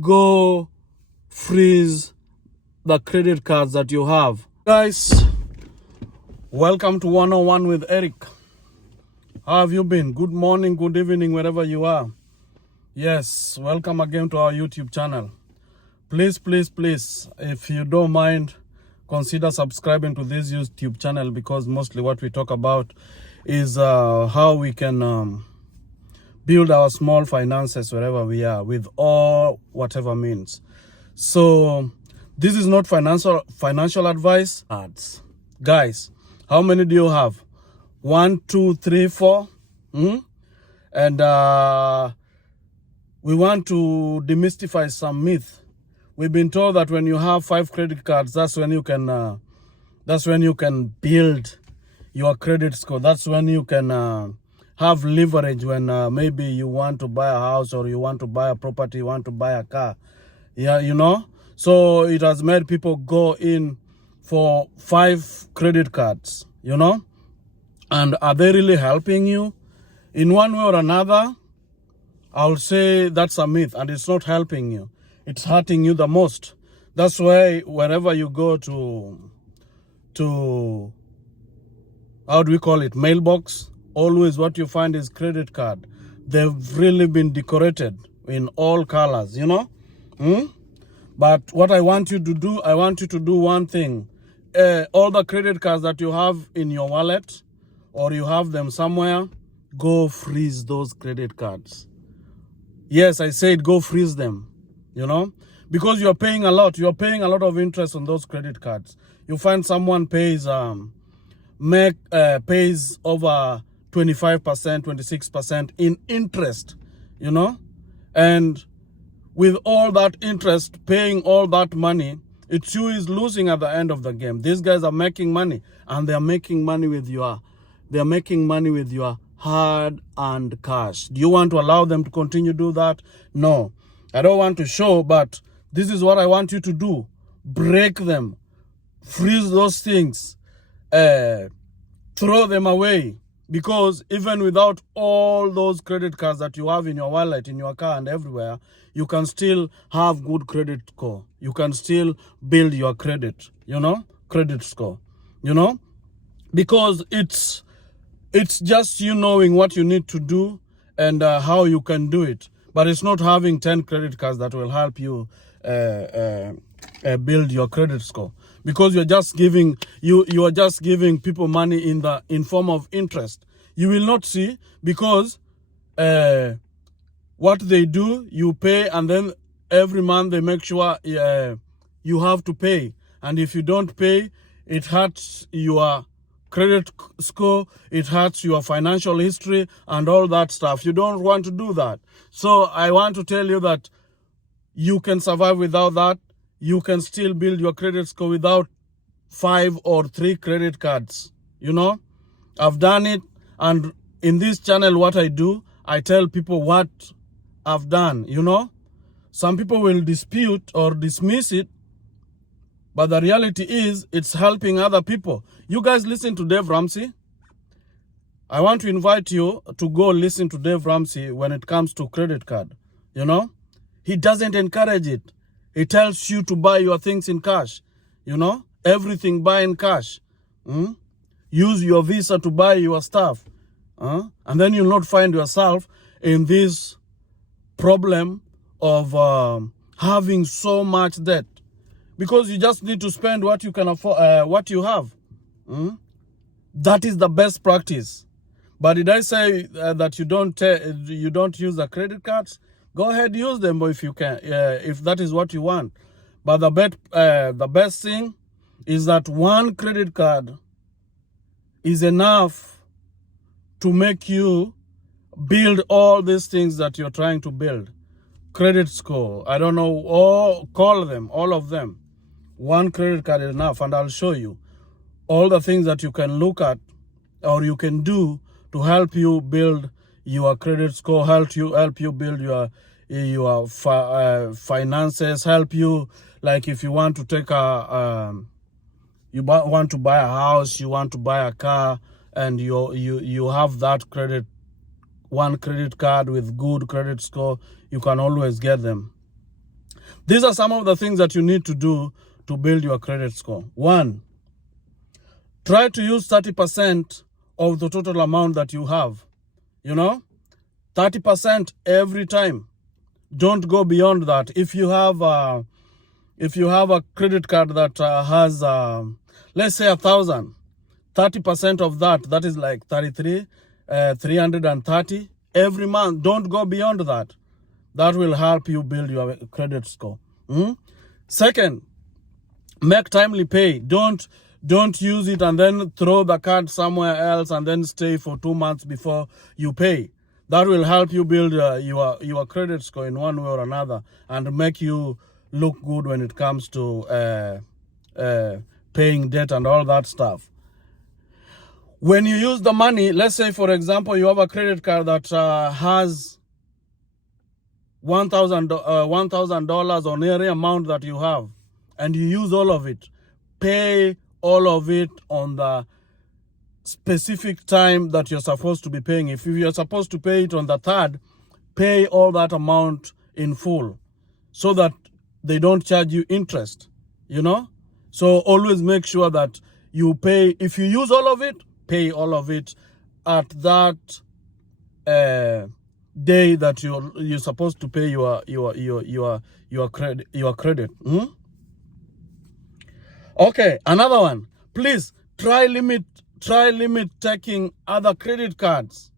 go freeze the credit cards that you have. Guys, welcome to 101 with Eric. How have you been? Good morning, good evening, wherever you are. Yes, welcome again to our YouTube channel. Please, if you don't mind, consider subscribing to this YouTube channel, because mostly what we talk about is how we can build our small finances wherever we are, with all whatever means. So this is not financial advice. Guys, how many do you have? 1, 2, 3, 4. And we want to demystify some myth. We've been told that when you have 5 credit cards, that's when you can build your credit score. That's when you can have leverage when maybe you want to buy a house, or you want to buy a property, you want to buy a car. Yeah, you know. So it has made people go in for 5 credit cards, you know. And are they really helping you? In one way or another, I'll say that's a myth, and it's not helping you. It's hurting you the most. That's why wherever you go to how do we call it, mailbox, always what you find is credit card. They've really been decorated in all colors, you know. But what I want you to do, I want you to do one thing. All the credit cards that you have in your wallet, or you have them somewhere, go freeze those credit cards. Yes, I said go freeze them, you know, because you're paying a lot. You're paying a lot of interest on those credit cards. You find someone pays over 25%, 26% in interest, you know. And with all that interest, paying all that money, it's you is losing at the end of the game. These guys are making money, and they're making money with your hard-earned cash. Do you want to allow them to continue to do that? No. I don't want to show, but this is what I want you to do. Break them. Freeze those things. Throw them away. Because even without all those credit cards that you have in your wallet, in your car, and everywhere, you can still have good credit score. You can still build your credit, you know, credit score, you know, because it's just you knowing what you need to do and how you can do it. But it's not having 10 credit cards that will help you build your credit score, because you're just giving you are just giving people money in form of interest. You will not see, because what they do, you pay, and then every month they make sure you have to pay. And if you don't pay, it hurts your credit score, it hurts your financial history and all that stuff. You don't want to do that. So I want to tell you that you can survive without that. You can still build your credit score without 5 or 3 credit cards. You know, I've done it, and in this channel what I do, I tell people what I've done, you know. Some people will dispute or dismiss it, but the reality is it's helping other people. You guys listen to Dave Ramsey. I want to invite you to go listen to Dave Ramsey when it comes to credit card. You know, he doesn't encourage it. He tells you to buy your things in cash. You know, everything buy in cash. Use your Visa to buy your stuff. And then you'll not find yourself in this problem of having so much debt. Because you just need to spend what you can afford, what you have. That is the best practice. But did I say that you don't use the credit cards? Go ahead, use them if you can, if that is what you want. But the best thing is that one credit card is enough to make you build all these things that you're trying to build. Credit score, I don't know, call them, all of them. One credit card is enough, and I'll show you all the things that you can look at or you can do to help you build your credit score, help you build your finances, help you, like if you want to take want to buy a house, you want to buy a car, and you have that one credit card with good credit score, you can always get them. These are some of the things that you need to do to build your credit score. 1, try to use 30% of the total amount that you have. 30% every time. Don't go beyond that. If you have a credit card that has, let's say 1,000, 30% of that is like 330 every month. Don't go beyond that. That will help you build your credit score. Second, make timely pay. Don't use it and then throw the card somewhere else and then stay for 2 months before you pay. That will help you build your credit score in one way or another and make you look good when it comes to paying debt and all that stuff. When you use the money, let's say, for example, you have a credit card that has $1,000 or near amount that you have, and you use all of it, pay all of it on the specific time that you're supposed to be paying. If you're supposed to pay it on the 3rd, pay all that amount in full so that they don't charge you interest, So always make sure that you pay. If you use all of it, pay all of it at that day that you're supposed to pay your credit. Okay, another one. Please try limit taking other credit cards.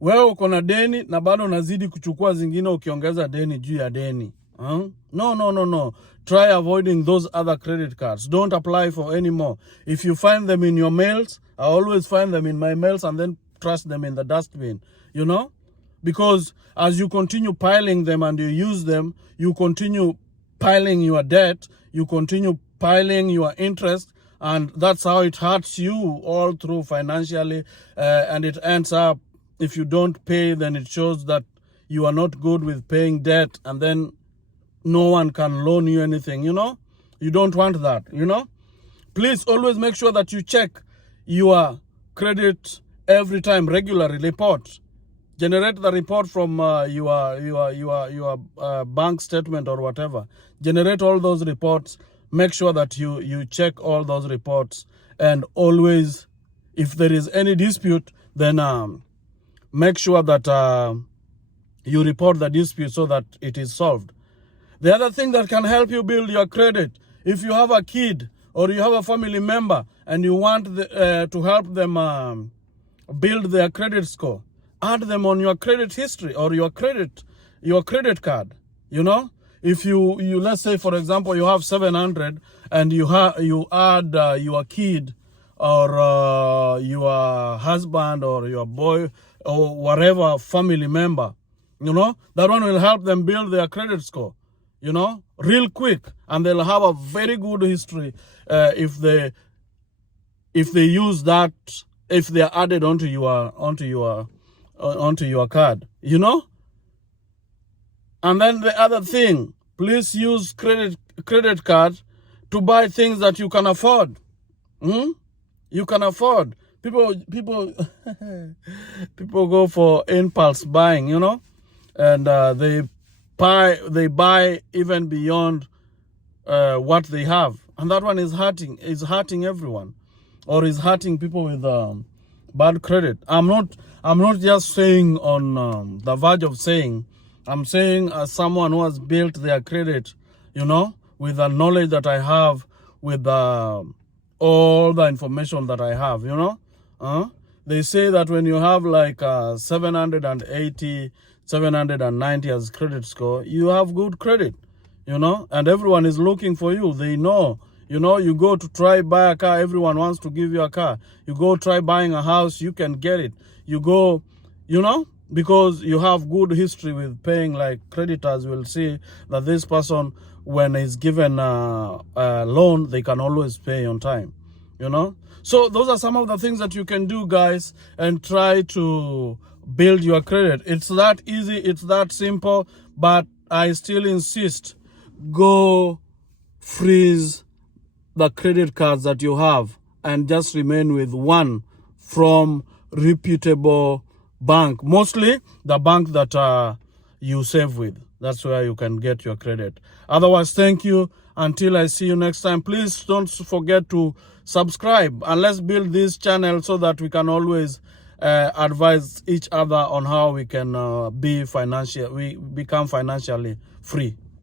Wewe uko na deni na bado unazidi kuchukua zingine ukiongeza deni juu ya deni. No. Try avoiding those other credit cards. Don't apply for any more. If you find them in your mails, I always find them in my mails and then trust them in the dustbin, because as you continue piling them and you use them, you continue piling your debt, you continue piling your interest, and that's how it hurts you all through financially, and it ends up, if you don't pay, then it shows that you are not good with paying debt, and then no one can loan you anything, You don't want that, Please always make sure that you check your credit every time, regularly. Report. Generate the report from your bank statement or whatever. Generate all those reports. Make sure that you check all those reports, and always, if there is any dispute, then make sure that you report the dispute so that it is solved. The other thing that can help you build your credit, if you have a kid or you have a family member and you want to help them build their credit score, add them on your credit history or your credit card. If you let's say, for example, you have 700 and you add your kid or your husband or your boy or whatever family member, that one will help them build their credit score, real quick, and they'll have a very good history if they use that, if they are added onto your card, And then the other thing, please use credit card to buy things that you can afford. You can afford. People people go for impulse buying, and they buy even beyond what they have, and that one is hurting everyone, or is hurting people with bad credit. I'm not just saying on the verge of saying. I'm saying as someone who has built their credit, with the knowledge that I have, with all the information that I have, They say that when you have like 780, 790 as credit score, you have good credit, and everyone is looking for you. They know, you go to try buy a car, everyone wants to give you a car. You go try buying a house, you can get it. You go, because you have good history with paying. Like creditors will see that this person, when is given a loan, they can always pay on time, So those are some of the things that you can do, guys, and try to build your credit. It's that easy, it's that simple, but I still insist, go freeze the credit cards that you have and just remain with one from reputable bank, mostly the bank that you save with. That's where you can get your credit. Otherwise, thank you. Until I see you next time, please don't forget to subscribe, and let's build this channel so that we can always advise each other on how we can become financially free.